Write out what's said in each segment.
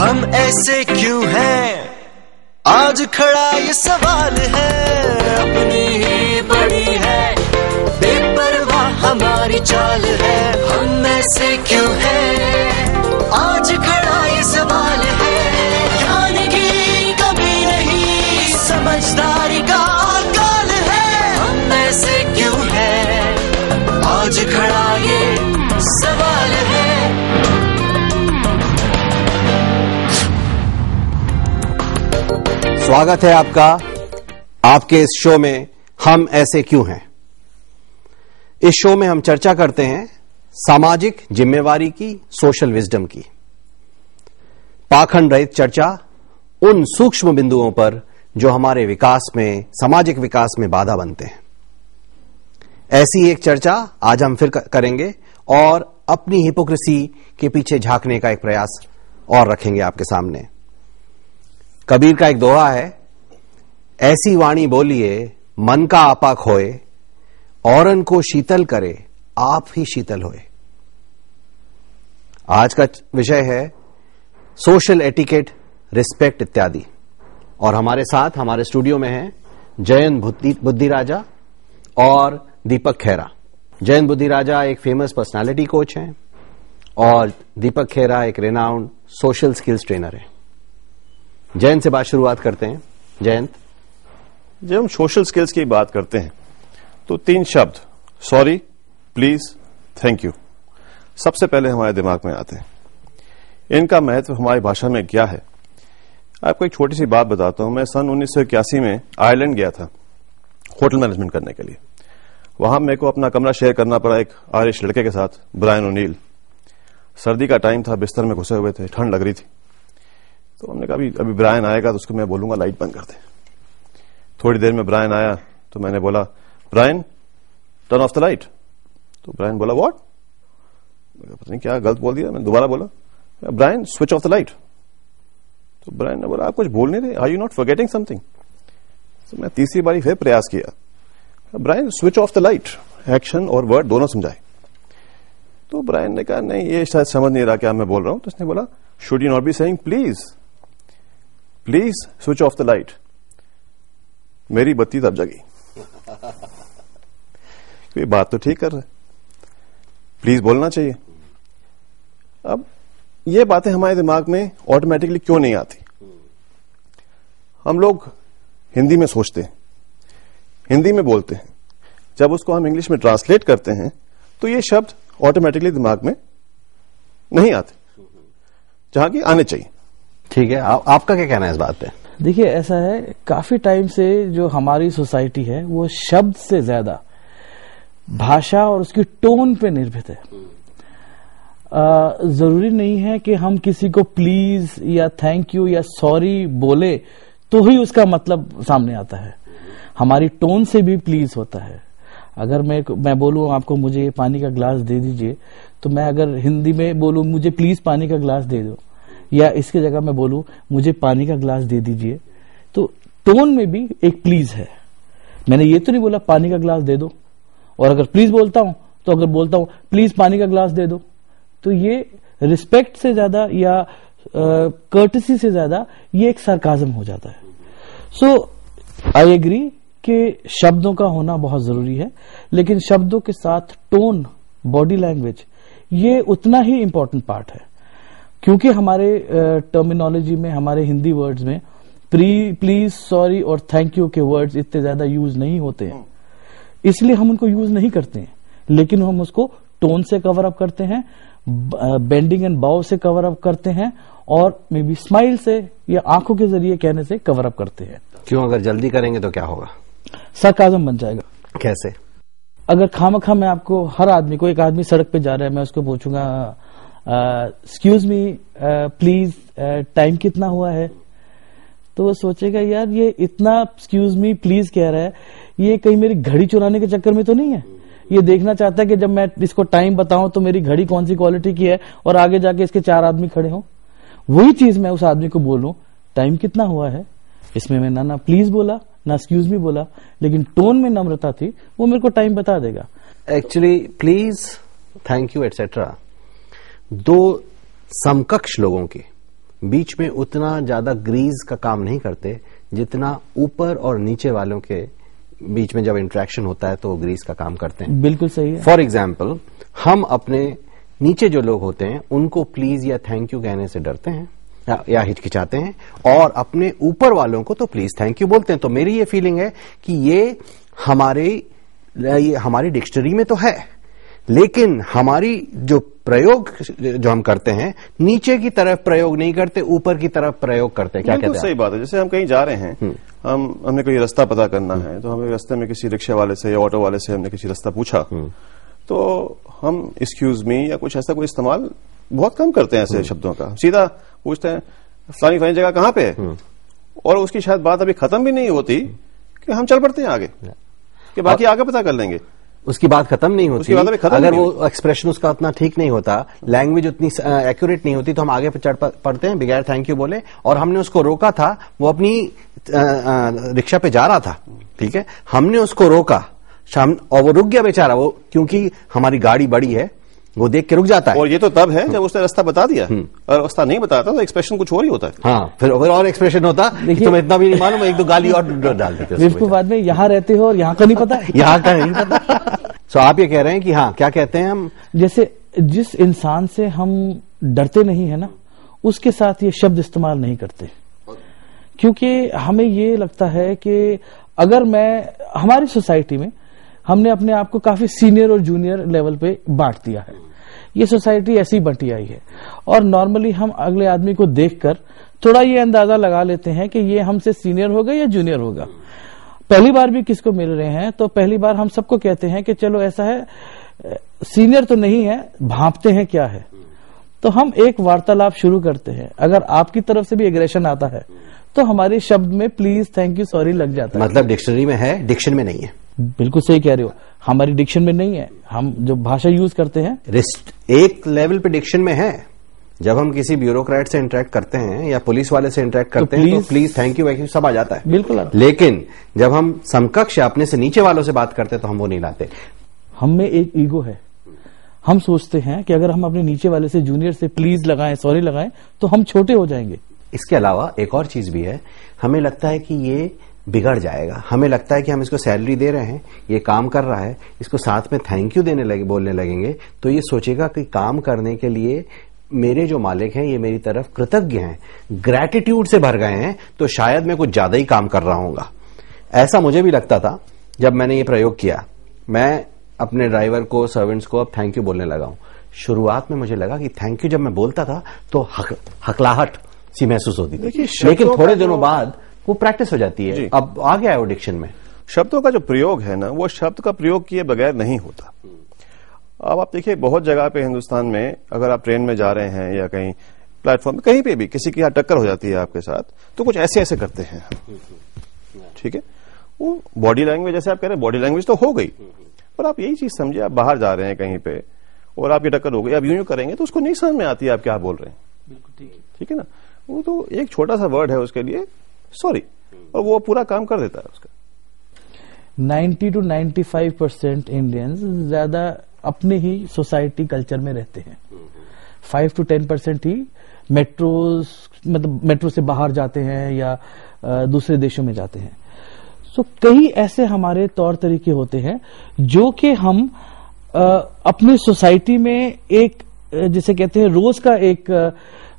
हम ऐसे क्यों हैं, आज खड़ा ये सवाल है। अपनी ही बड़ी है, बेपरवाह हमारी चाल है। हम ऐसे क्यों हैं, आज खड़ा ये सवाल है। ज्ञान की कमी नहीं, समझदारी का काल है। हम ऐसे क्यों हैं, आज खड़ा ये सवाल है। स्वागत है आपका आपके इस शो में हम ऐसे क्यों हैं। इस शो में हम चर्चा करते हैं सामाजिक जिम्मेवारी की, सोशल विजडम की। पाखंड रहित चर्चा उन सूक्ष्म बिंदुओं पर जो हमारे विकास में, सामाजिक विकास में बाधा बनते हैं। ऐसी एक चर्चा आज हम फिर करेंगे और अपनी हिपोक्रेसी के पीछे झांकने का एक प्रयास और रखेंगे आपके सामने। कबीर का एक दोहा है, ऐसी वाणी बोलिए मन का आपा खोए, औरन को शीतल करे आप ही शीतल होए। आज का विषय है सोशल एटिकेट, रिस्पेक्ट इत्यादि। और हमारे साथ हमारे स्टूडियो में हैं जयंत बुद्धिराजा और दीपक खेरा। जयंत बुद्धिराजा एक फेमस पर्सनालिटी कोच हैं और दीपक खेरा एक रेनाउंड सोशल स्किल्स ट्रेनर हैं। जयंत से बात शुरुआत करते हैं। जयंत, जब हम सोशल स्किल्स की बात करते हैं तो 3 शब्द सॉरी, प्लीज, थैंक यू सबसे पहले हमारे दिमाग में आते हैं। इनका महत्व हमारी भाषा में क्या है, आपको एक छोटी सी बात बताता हूं। मैं सन 1981 में आयरलैंड गया था होटल मैनेजमेंट करने के लिए। वहां मेरे को अपना कमरा शेयर करना पड़ा एक आयरिश लड़के के साथ, ब्रायन ओनील। सर्दी का टाइम था, बिस्तर में घुसे हुए थे, ठंड लग रही थी। तो हमने कहा अभी ब्रायन आएगा तो उसको मैं बोलूंगा लाइट बंद कर दे। थोड़ी देर में ब्रायन आया तो मैंने बोला, Brian turn off the light. तो ब्रायन बोला व्हाट, पता नहीं क्या गलत बोल दिया। मैंने दोबारा बोला, Brian switch off the light. तो ब्रायन ने बोला, आप कुछ बोल नहीं रहे, are you not forgetting something. तो मैं तीसरी बारी फिर प्रयास किया, Brian switch off the light, action और वर्ड दोनों समझाए। तो ब्रायन ने कहा नहीं, ये शायद समझ नहीं रहा क्या मैं बोल रहा हूं। तो उसने बोला, should you not be saying please, please switch off the light. मेरी बत्ती तब जगी। ये बात तो ठीक कर रहे, प्लीज बोलना चाहिए। अब ये बातें हमारे दिमाग में ऑटोमेटिकली क्यों नहीं आती। हम लोग हिंदी में सोचते हैं, हिंदी में बोलते हैं, जब उसको हम इंग्लिश में ट्रांसलेट करते हैं तो ये शब्द ऑटोमेटिकली दिमाग में नहीं आते जहां की आने चाहिए। ठीक है, आपका क्या कहना है इस बात पे? देखिए, ऐसा है, काफी टाइम से जो हमारी सोसाइटी है वो शब्द से ज्यादा भाषा और उसकी टोन पे निर्भर है। जरूरी नहीं है कि हम किसी को प्लीज या थैंक यू या सॉरी बोले तो ही उसका मतलब सामने आता है। हमारी टोन से भी प्लीज होता है। अगर मैं बोलूं आपको मुझे ये पानी का ग्लास दे दीजिए, तो मैं अगर हिंदी में बोलूं मुझे प्लीज पानी का ग्लास दे दो, या इसके जगह मैं बोलूं मुझे पानी का ग्लास दे दीजिए, तो टोन में भी एक प्लीज है। मैंने ये तो नहीं बोला पानी का ग्लास दे दो, और अगर प्लीज बोलता हूं तो अगर बोलता हूं प्लीज पानी का ग्लास दे दो, तो ये रिस्पेक्ट से ज्यादा या कर्टसी से ज्यादा ये एक सरकाजम हो जाता है। सो आई एग्री कि शब्दों का होना बहुत जरूरी है, लेकिन शब्दों के साथ टोन, बॉडी लैंग्वेज, ये उतना ही इंपॉर्टेंट पार्ट है। क्योंकि हमारे टर्मिनोलॉजी में, हमारे हिंदी वर्ड्स में प्लीज, सॉरी और थैंक यू के वर्ड्स इतने ज्यादा यूज नहीं होते हैं, इसलिए हम उनको यूज नहीं करते हैं। लेकिन हम उसको टोन से कवर अप करते हैं, बेंडिंग एंड बाउ से कवर अप करते हैं, और मे बी स्माइल से या आंखों के जरिए कहने से कवर अप करते हैं। क्यों? अगर जल्दी करेंगे तो क्या होगा? सरकाजम बन जाएगा। कैसे? अगर खामखा मैं आपको, हर आदमी को, एक आदमी सड़क पे जा रहा है, मैं उसको पूछूंगा एक्सक्यूज मी प्लीज टाइम कितना हुआ है, तो वो सोचेगा यार ये इतना एक्सक्यूज मी प्लीज कह रहा है, ये कहीं मेरी घड़ी चुराने के चक्कर में तो नहीं है। ये देखना चाहता है कि जब मैं इसको टाइम बताऊं तो मेरी घड़ी कौन सी क्वालिटी की है और आगे जाके इसके 4 आदमी खड़े हों। वही चीज मैं उस आदमी को बोलूं टाइम कितना हुआ है, इसमें मैं ना प्लीज बोला ना एक्सक्यूज मी बोला, लेकिन टोन में नम्रता थी, वो मेरे को टाइम बता देगा। Actually please, thank you etcetera 2 समकक्ष लोगों की बीच में उतना ज्यादा ग्रीज का काम नहीं करते जितना ऊपर और नीचे वालों के बीच में जब इंटरेक्शन होता है तो वो ग्रीस का काम करते हैं। बिल्कुल सही है। फॉर एग्जाम्पल, हम अपने नीचे जो लोग होते हैं उनको प्लीज या थैंक यू कहने से डरते हैं या हिचकिचाते हैं, और अपने ऊपर वालों को तो प्लीज थैंक यू बोलते हैं। तो मेरी ये फीलिंग है कि ये हमारी डिक्शनरी में तो है, लेकिन हमारी जो प्रयोग जो हम करते हैं नीचे की तरफ प्रयोग नहीं करते, ऊपर की तरफ प्रयोग करते हैं। क्या कहते हैं? सही बात है। जैसे हम कहीं जा रहे हैं, हमने कोई रास्ता पता करना है, तो हमें रास्ते में किसी रिक्शा वाले से या ऑटो वाले से हमने किसी रास्ता पूछा, तो हम एक्सक्यूज मी या कुछ ऐसा कोई इस्तेमाल बहुत कम करते हैं ऐसे शब्दों का। सीधा पूछते हैं फलानी जगह कहां पे है, और उसकी शायद बात अभी खत्म भी नहीं होती कि हम चल पड़ते हैं आगे कि बाकी आगे पता कर लेंगे। उसकी बात खत्म नहीं होती, अगर वो एक्सप्रेशन उसका उतना ठीक नहीं होता, लैंग्वेज उतनी एक्यूरेट नहीं होती, तो हम आगे चढ़ पड़ते हैं बगैर थैंक यू बोले। और हमने उसको रोका था, वो अपनी रिक्शा पे जा रहा था, ठीक है, हमने उसको रोका और वो रुक गया बेचारा, वो क्योंकि हमारी गाड़ी बड़ी है वो देख के रुक जाता है। और ये तो तब है जब उसने रास्ता बता दिया, और रास्ता नहीं बताता तो एक्सप्रेशन कुछ और ही होता है। हाँ, फिर और एक्सप्रेशन होता कि तुम्हें इतना भी नहीं मालूम, एक दो गाली और डाल देते इसको बाद में यहाँ रहते हो और यहाँ का नहीं पता है। यहाँ का नहीं पता। सो आप ये कह रहे हैं कि हाँ, क्या कहते हैं हम, जैसे जिस इंसान से हम डरते नहीं है ना, उसके साथ ये शब्द इस्तेमाल नहीं करते, क्योंकि हमें ये लगता है कि अगर हमारी सोसाइटी में हमने अपने आप को काफी सीनियर और जूनियर लेवल पे बांट दिया है। ये सोसाइटी ऐसी बंटी आई है, और नॉर्मली हम अगले आदमी को देखकर थोड़ा ये अंदाजा लगा लेते हैं कि ये हमसे सीनियर होगा या जूनियर होगा। पहली बार भी किसको मिल रहे हैं तो पहली बार हम सबको कहते हैं कि चलो ऐसा है, सीनियर तो नहीं है, भांपते हैं क्या है। तो हम एक वार्तालाप शुरू करते हैं। अगर आपकी तरफ से भी एग्रेशन आता है तो हमारे शब्द में प्लीज, थैंक यू, सॉरी लग जाता है। मतलब डिक्शनरी में है, डिक्शन में नहीं है। बिल्कुल सही कह रहे हो, हमारी डिक्शन में नहीं है। हम जो भाषा यूज करते हैं एक लेवल पे डिक्शन में है। जब हम किसी ब्यूरोक्रेट से इंटरेक्ट करते हैं या पुलिस वाले से इंटरेक्ट करते हैं तो प्लीज, थैंक यू सब आ जाता है, बिल्कुल। लेकिन जब हम समकक्ष अपने से नीचे वालों से बात करते हैं तो हम वो नहीं लाते। हम में एक ईगो है, हम सोचते हैं कि अगर हम अपने नीचे वाले से, जूनियर से प्लीज लगाएं, सॉरी लगाएं तो हम छोटे हो जाएंगे। इसके अलावा एक और चीज भी है, हमें लगता है कि ये बिगड़ जाएगा। हमें लगता है कि हम इसको सैलरी दे रहे हैं, ये काम कर रहा है, इसको साथ में थैंक यू बोलने लगेंगे तो ये सोचेगा कि काम करने के लिए मेरे जो मालिक हैं ये मेरी तरफ कृतज्ञ हैं, ग्रैटिट्यूड से भर गए हैं, तो शायद मैं कुछ ज्यादा ही काम कर रहा हूंगा। ऐसा मुझे भी लगता था जब मैंने ये प्रयोग किया। मैं अपने ड्राइवर को, सर्वेंट्स को अब थैंक यू बोलने लगा हूं। शुरुआत में मुझे लगा कि थैंक यू जब मैं बोलता था तो हकलाहट सी महसूस होती थी, लेकिन थोड़े दिनों बाद वो प्रैक्टिस हो जाती है, अब आ गया है वो डिक्शन में। शब्दों का जो प्रयोग है ना, वो शब्द का प्रयोग किए बगैर नहीं होता। अब आप देखिए, बहुत जगह पे हिंदुस्तान में अगर आप ट्रेन में जा रहे हैं या कहीं प्लेटफॉर्म में, कहीं पे भी किसी की यहाँ टक्कर हो जाती है आपके साथ, तो कुछ ऐसे ऐसे करते हैं, ठीक है। वो बॉडी लैंग्वेज, जैसे आप कह रहे हैं, बॉडी लैंग्वेज तो हो गई, पर आप यही चीज समझिए, आप बाहर जा रहे हैं कहीं पे और आपकी टक्कर हो गई, आप यूं करेंगे तो उसको नहीं समझ में आती है आप क्या बोल रहे हैं, ठीक है ना। वो तो एक छोटा सा वर्ड है उसके लिए, सॉरी, और वो पूरा काम कर देता है उसका। 90 to 95% इंडियंस ज्यादा अपने ही सोसाइटी कल्चर में रहते हैं। 5 to 10% ही मेट्रो से बाहर जाते हैं या दूसरे देशों में जाते हैं। सो कई ऐसे हमारे तौर तरीके होते हैं जो कि हम अपनी सोसाइटी में एक, जिसे कहते हैं, रोज का एक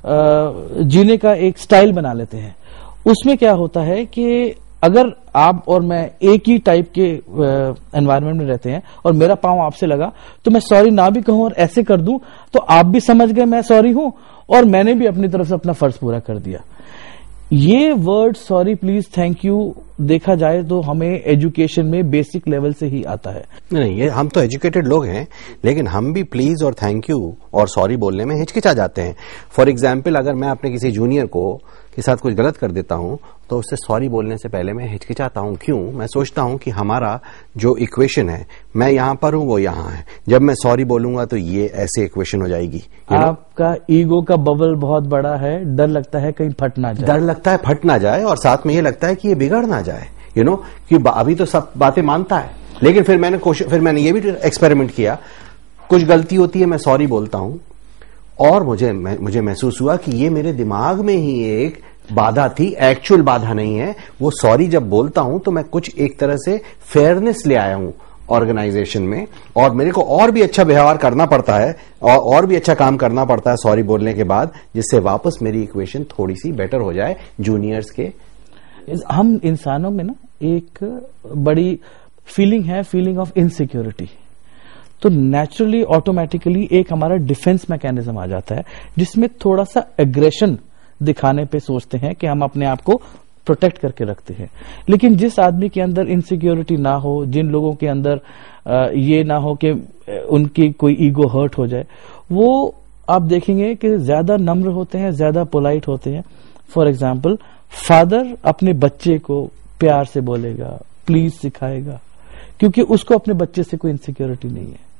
जीने का एक स्टाइल बना लेते हैं। उसमें क्या होता है कि अगर आप और मैं एक ही टाइप के एनवायरनमेंट में रहते हैं और मेरा पांव आपसे लगा तो मैं सॉरी ना भी कहूं और ऐसे कर दूं तो आप भी समझ गए मैं सॉरी हूं और मैंने भी अपनी तरफ से अपना फर्ज पूरा कर दिया। ये word sorry, please, thank you देखा जाए तो हमें एजुकेशन में बेसिक लेवल से ही आता है। नहीं, ये हम तो एजुकेटेड लोग हैं, लेकिन हम भी प्लीज और थैंक यू और सॉरी बोलने में हिचकिचा जाते हैं। फॉर एग्जाम्पल, अगर मैं अपने किसी जूनियर के साथ कुछ गलत कर देता हूं तो उससे सॉरी बोलने से पहले मैं हिचकिचाता हूं। क्यों? मैं सोचता हूं कि हमारा जो इक्वेशन है, मैं यहां पर हूं, वो यहां है, जब मैं सॉरी बोलूंगा तो ये ऐसे इक्वेशन हो जाएगी। आपका ईगो का बबल बहुत बड़ा है, डर लगता है कहीं फट ना जाए, डर लगता है फट ना जाए, और साथ में ये लगता है कि ये बिगड़ ना जाए, कि अभी तो सब बातें मानता है, लेकिन फिर मैंने ये भी एक्सपेरिमेंट किया, कुछ गलती होती है, मैं सॉरी बोलता हूं, और मुझे महसूस हुआ कि ये मेरे दिमाग में ही एक बाधा थी, एक्चुअल बाधा नहीं है। वो सॉरी जब बोलता हूं तो मैं कुछ एक तरह से फेयरनेस ले आया हूं ऑर्गेनाइजेशन में, और मेरे को और भी अच्छा व्यवहार करना पड़ता है और भी अच्छा काम करना पड़ता है सॉरी बोलने के बाद, जिससे वापस मेरी इक्वेशन थोड़ी सी बेटर हो जाए जूनियर्स के। हम इंसानों में ना एक बड़ी फीलिंग है, फीलिंग ऑफ इनसिक्योरिटी। तो नेचुरली ऑटोमेटिकली एक हमारा डिफेंस मैकेनिज्म आ जाता है, जिसमें थोड़ा सा एग्रेशन दिखाने पे सोचते हैं कि हम अपने आप को प्रोटेक्ट करके रखते हैं। लेकिन जिस आदमी के अंदर इनसिक्योरिटी ना हो, जिन लोगों के अंदर ये ना हो कि उनकी कोई ईगो हर्ट हो जाए, वो आप देखेंगे कि ज्यादा नम्र होते हैं, ज्यादा पोलाइट होते हैं। फॉर एग्जाम्पल, फादर अपने बच्चे को प्यार से बोलेगा, प्लीज सिखाएगा, क्योंकि उसको अपने बच्चे से कोई इनसिक्योरिटी नहीं है।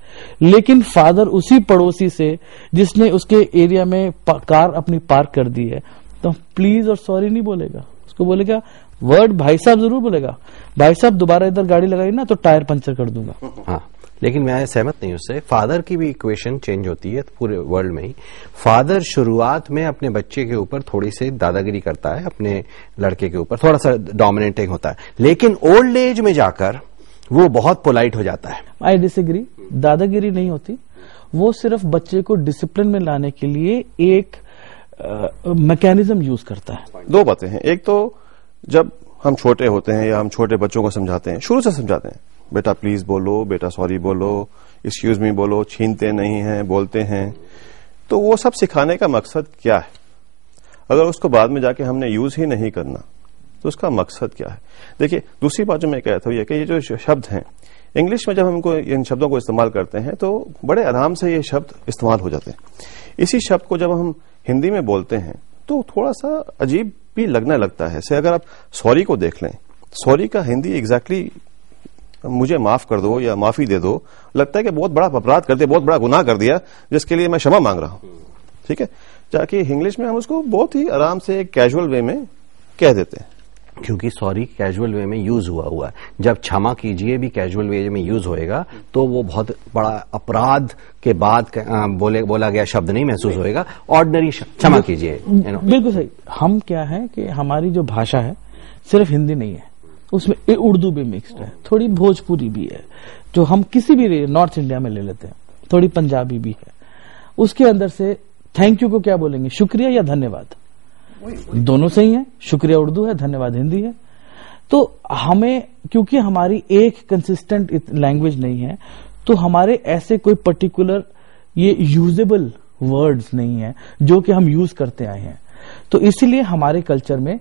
लेकिन फादर उसी पड़ोसी से जिसने उसके एरिया में कार अपनी पार्क कर दी है, तो प्लीज और सॉरी नहीं बोलेगा, उसको बोलेगा वर्ड भाई साहब जरूर बोलेगा, भाई साहब दोबारा इधर गाड़ी लगाई ना तो टायर पंचर कर दूंगा। हाँ, लेकिन मैं सहमत नहीं उससे। फादर की भी इक्वेशन चेंज होती है पूरे वर्ल्ड में ही। फादर शुरुआत में अपने बच्चे के ऊपर थोड़ी सी दादागिरी करता है, अपने लड़के के ऊपर थोड़ा सा डोमिनेटिंग होता है, लेकिन ओल्ड एज में जाकर वो बहुत पोलाइट हो जाता है। आई डिसएग्री, दादागिरी नहीं होती, वो सिर्फ बच्चे को डिसिप्लिन में लाने के लिए एक मैकेनिज्म यूज करता है। दो बातें हैं, एक तो जब हम छोटे होते हैं या हम छोटे बच्चों को समझाते हैं, शुरू से समझाते हैं, बेटा प्लीज बोलो, बेटा सॉरी बोलो, एक्सक्यूज मी बोलो, छीनते नहीं हैं, बोलते हैं, तो वो सब सिखाने का मकसद क्या है? अगर उसको बाद में जाके हमने यूज ही नहीं करना तो उसका मकसद क्या है? देखिए, दूसरी बात जो मैं कहता हूं कि ये जो शब्द हैं इंग्लिश में, जब हमको इन शब्दों को इस्तेमाल करते हैं तो बड़े आराम से ये शब्द इस्तेमाल हो जाते हैं। इसी शब्द को जब हम हिंदी में बोलते हैं तो थोड़ा सा अजीब भी लगने लगता है। से अगर आप सॉरी को देख लें, सॉरी का हिंदी एग्जैक्टली मुझे माफ कर दो या माफी दे दो, लगता है कि बहुत बड़ा अपराध कर दिया, बहुत बड़ा गुनाह कर दिया, जिसके लिए मैं क्षमा मांग रहा हूं। ठीक है, जाके इंग्लिश में हम उसको बहुत ही आराम से कैजुअल वे में कह देते हैं, क्योंकि सॉरी कैजुअल वे में यूज हुआ है। जब क्षमा कीजिए भी कैजुअल वे में यूज होएगा तो वो बहुत बड़ा अपराध के बाद बोला गया शब्द नहीं महसूस होएगा, ऑर्डिनरी क्षमा कीजिए। बिल्कुल सही। हम क्या है कि हमारी जो भाषा है सिर्फ हिंदी नहीं है, उसमें उर्दू भी मिक्स्ड है, थोड़ी भोजपुरी भी है, जो हम किसी भी नॉर्थ इंडिया में ले लेते हैं, थोड़ी पंजाबी भी है। उसके अंदर से थैंक यू को क्या बोलेंगे, शुक्रिया या धन्यवाद? दोनों सही है, शुक्रिया उर्दू है, धन्यवाद हिंदी है। तो हमें, क्योंकि हमारी एक कंसिस्टेंट लैंग्वेज नहीं है, तो हमारे ऐसे कोई पर्टिकुलर ये यूजेबल वर्ड्स नहीं है जो कि हम यूज करते आए हैं। तो इसीलिए हमारे कल्चर में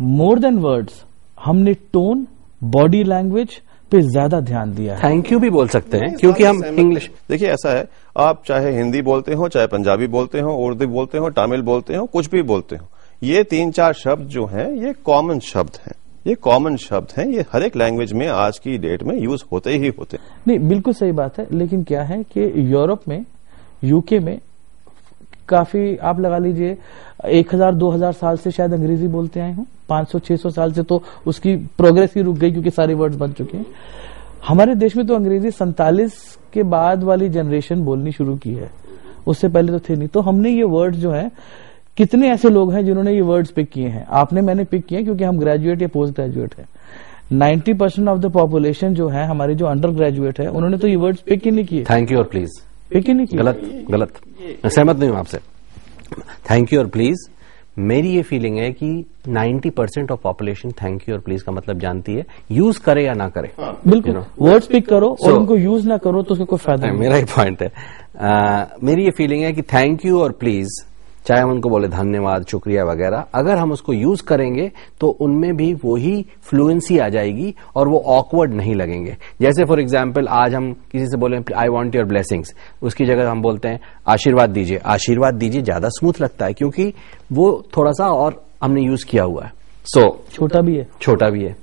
मोर देन वर्ड्स हमने टोन, बॉडी लैंग्वेज पे ज्यादा ध्यान दिया है। थैंक यू भी बोल सकते हैं, क्योंकि हम इंग्लिश, देखिए ऐसा है, आप चाहे हिंदी बोलते हो, चाहे पंजाबी बोलते हो, उर्दू बोलते हो, तमिल बोलते हो, कुछ भी बोलते हो, ये 3-4 शब्द जो हैं ये कॉमन शब्द हैं, ये कॉमन शब्द हैं, ये हर एक लैंग्वेज में आज की डेट में यूज होते ही होते हैं। नहीं, बिल्कुल सही बात है। लेकिन क्या है कि यूरोप में, यूके में काफी, आप लगा लीजिए 1000-2000 साल से शायद अंग्रेजी बोलते आए हों, 500-600 साल से तो उसकी प्रोग्रेस ही रुक गई क्योंकि सारे वर्ड्स बन चुके हैं। हमारे देश में तो अंग्रेजी 47 के बाद वाली जनरेशन बोलनी शुरू की है, उससे पहले तो थे नहीं। तो हमने ये वर्ड्स जो है, कितने ऐसे लोग हैं जिन्होंने ये वर्ड्स पिक किए हैं? आपने, मैंने पिक किए क्योंकि हम ग्रेजुएट या पोस्ट ग्रेजुएट हैं। 90% ऑफ द पॉपुलेशन जो है हमारी, जो अंडर ग्रेजुएट है, उन्होंने तो ये वर्ड्स पिक ही नहीं किए। थैंक यू और प्लीज पिक ही नहीं किए। गलत, मैं सहमत नहीं हूं आपसे। थैंक यू और प्लीज, मेरी ये फीलिंग है कि 90% ऑफ पॉपुलेशन थैंक यू और प्लीज का मतलब जानती है, यूज करे या ना करे। बिल्कुल, वर्ड्स पिक करो और उनको यूज ना करो तो उसका कोई फायदा नहीं। मेरा ही पॉइंट है। मेरी ये फीलिंग है कि थैंक यू और प्लीज, चाहे हम उनको बोले धन्यवाद, शुक्रिया वगैरह, अगर हम उसको यूज करेंगे तो उनमें भी वही फ्लुएंसी आ जाएगी और वो ऑकवर्ड नहीं लगेंगे। जैसे फॉर एग्जाम्पल, आज हम किसी से बोले आई वांट योर ब्लेसिंग्स, उसकी जगह हम बोलते हैं आशीर्वाद दीजिए। आशीर्वाद दीजिए ज्यादा स्मूथ लगता है क्योंकि वो थोड़ा सा और हमने यूज किया हुआ है। छोटा भी है।